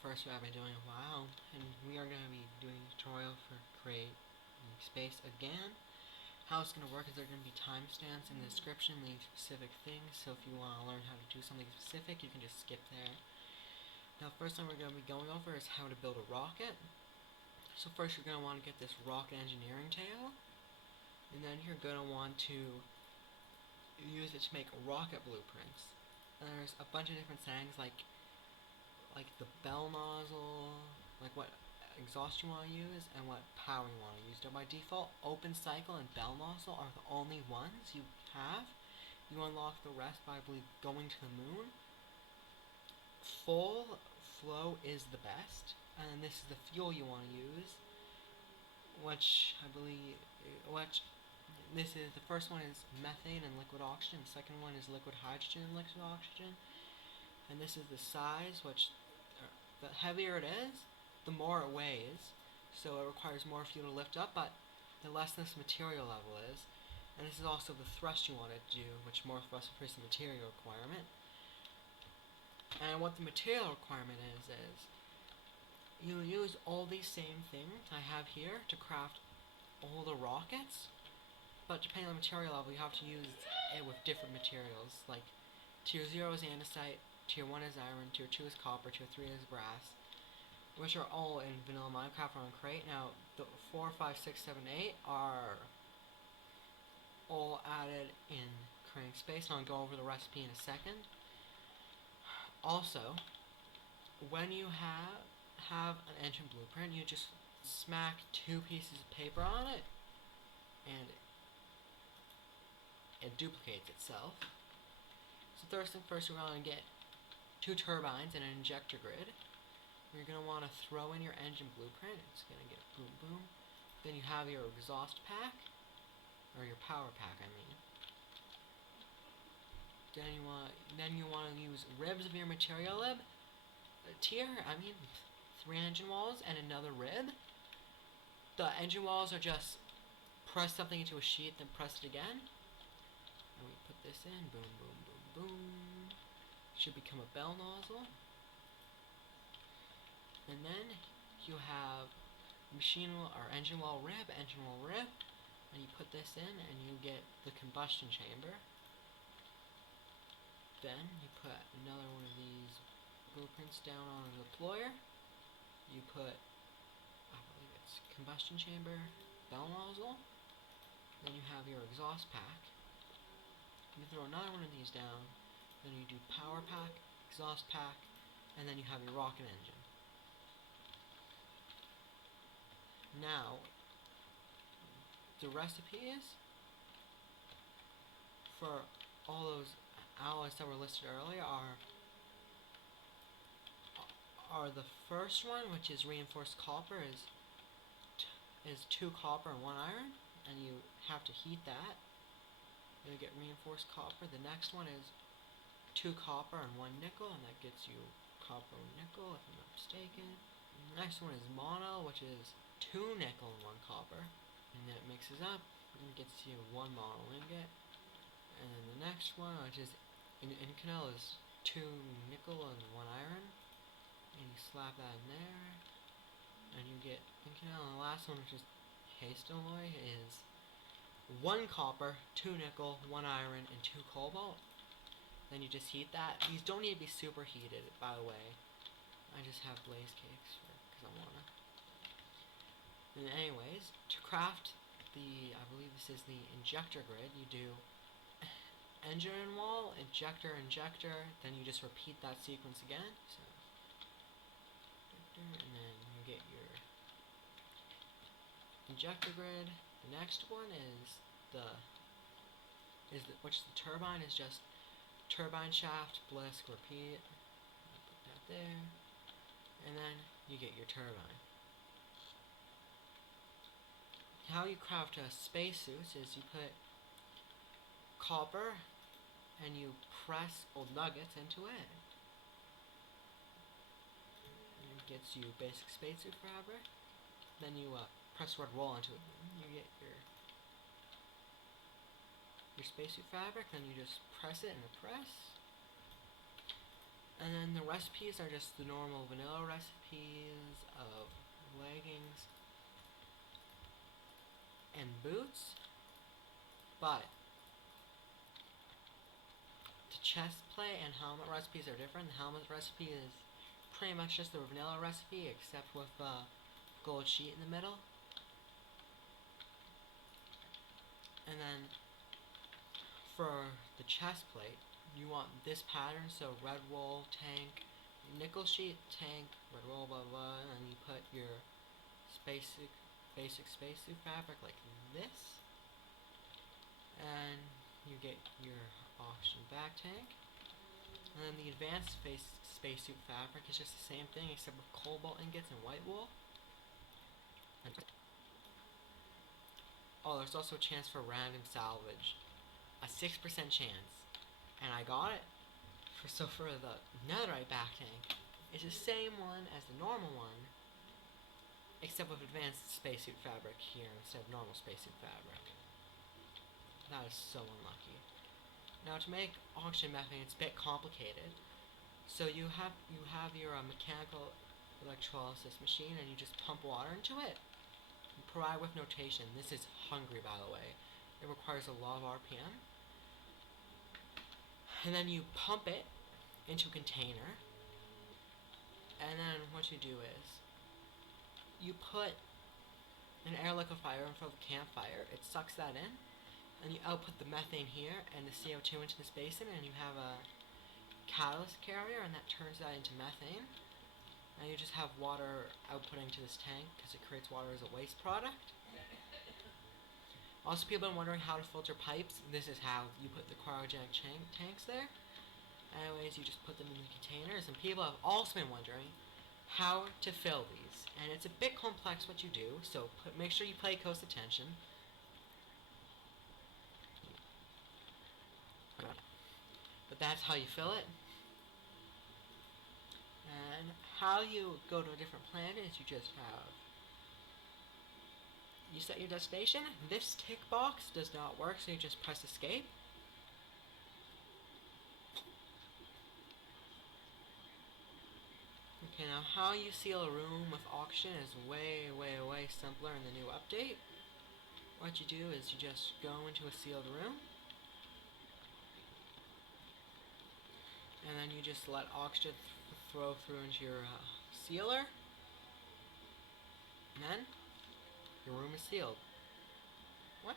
first I've been doing a while, and we are going to be doing a tutorial for create space again. How it's going to work is there are going to be timestamps in the description leading to specific things, so if you want to learn how to do something specific, you can just skip there. Now, first thing we're going to be going over is how to build a rocket. So first you're going to want to get this rocket engineering table, and then you're going to want to use it to make rocket blueprints. And there's a bunch of different settings like the bell nozzle, like what exhaust you want to use, and what power you want to use. Now by default, open cycle and bell nozzle are the only ones you have. You unlock the rest by, I believe, going to the moon. Full flow is the best, and this is the fuel you want to use, which I believe, this is, the first one is methane and liquid oxygen, the second one is liquid hydrogen and liquid oxygen, and this is the size, which the heavier it is, the more it weighs, so it requires more fuel to lift up, but the less this material level is. And this is also the thrust you want to do, which more thrust increases the material requirement. And what the material requirement is you use all these same things I have here to craft all the rockets, but depending on the material level, you have to use it with different materials. Like tier 0 is andesite, tier 1 is iron, tier 2 is copper, tier 3 is brass, which are all in vanilla Minecraft or on Crate. Now, the 4, 5, 6, 7, 8 are all added in creating space, and I'll go over the recipe in a second. Also, when you have an engine blueprint, you just smack 2 pieces of paper on it, and it duplicates itself. So first thing first, we're going to get 2 turbines and an injector grid. You're going to want to throw in your engine blueprint. It's going to get boom boom. Then you have your exhaust pack, or your power pack, I mean. Then you want to use ribs of your material tier. I mean, 3 engine walls and another rib. The engine walls are just press something into a sheet, then press it again. And we put this in, boom, boom, boom, boom. Should become a bell nozzle. And then you have machine wall or engine wall rib, and you put this in, and you get the combustion chamber. Then you put another one of these blueprints down on a deployer. You put, I believe it's combustion chamber, bell nozzle. Then you have your exhaust pack. You throw another one of these down. Then you do power pack, exhaust pack, and then you have your rocket engine. Now, the recipes for all those alloys that were listed earlier are the first one, which is reinforced copper, is 2 copper and 1 iron, and you have to heat that. You get reinforced copper. The next one is 2 copper and 1 nickel, and that gets you copper and nickel, if I'm not mistaken. The next one is mono, which is 2 nickel and 1 copper, and then it mixes up and gets you 1 mono ingot. And then the next one, which is inconel, is 2 nickel and 1 iron, and you slap that in there, and you get inconel. And the last one, which is haste alloy, is 1 copper, 2 nickel, 1 iron, and 2 cobalt. Then you just heat that. These don't need to be super heated, by the way. I just have blaze cakes because I wanna. And anyways, to craft the, I believe this is the injector grid, you do engine wall, injector, then you just repeat that sequence again. So, and then you get your injector grid. The next one is which the turbine is just turbine shaft, blisk, repeat. Put that there, and then you get your turbine. How you craft a spacesuit is you put copper and you press gold nuggets into it. And it gets you basic spacesuit fabric. Then you press red wool into it. You get your spacesuit fabric. Then you just press it in a press. And then the recipes are just the normal vanilla recipes of leggings and boots, but the chest plate and helmet recipes are different. The helmet recipe is pretty much just the vanilla recipe, except with the gold sheet in the middle. And then for the chest plate, you want this pattern, so red wool, tank, nickel sheet, tank, red wool, blah blah, and you put your basic spacesuit fabric like this, and you get your oxygen back tank. And then the advanced spacesuit fabric is just the same thing except with cobalt ingots and white wool. Oh, there's also a chance for random salvage. A 6% chance. And I got it. So for the netherite back tank, it's the same one as the normal one, except with advanced spacesuit fabric here instead of normal spacesuit fabric. That is so unlucky. Now to make oxygen methane, it's a bit complicated. So you have your mechanical electrolysis machine, and you just pump water into it. You provide with notation. This is hungry, by the way. It requires a lot of RPM. And then you pump it into a container. And then what you do is you put an air liquefier in front of the campfire. It sucks that in. And you output the methane here and the CO2 into this basin, and you have a catalyst carrier, and that turns that into methane. And you just have water outputting to this tank because it creates water as a waste product. Also, people have been wondering how to filter pipes. This is how you put the cryogenic tanks there. Anyways, you just put them in the containers, and people have also been wondering how to fill these. And it's a bit complex what you do, so make sure you pay close attention. But that's how you fill it. And how you go to a different planet is you set your destination. This tick box does not work, so you just press escape. Okay, now how you seal a room with oxygen is way simpler in the new update. What you do is you just go into a sealed room, and then you just let oxygen flow through into your sealer, and then your room is sealed. What?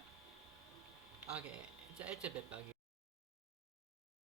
Okay, it's a bit buggy.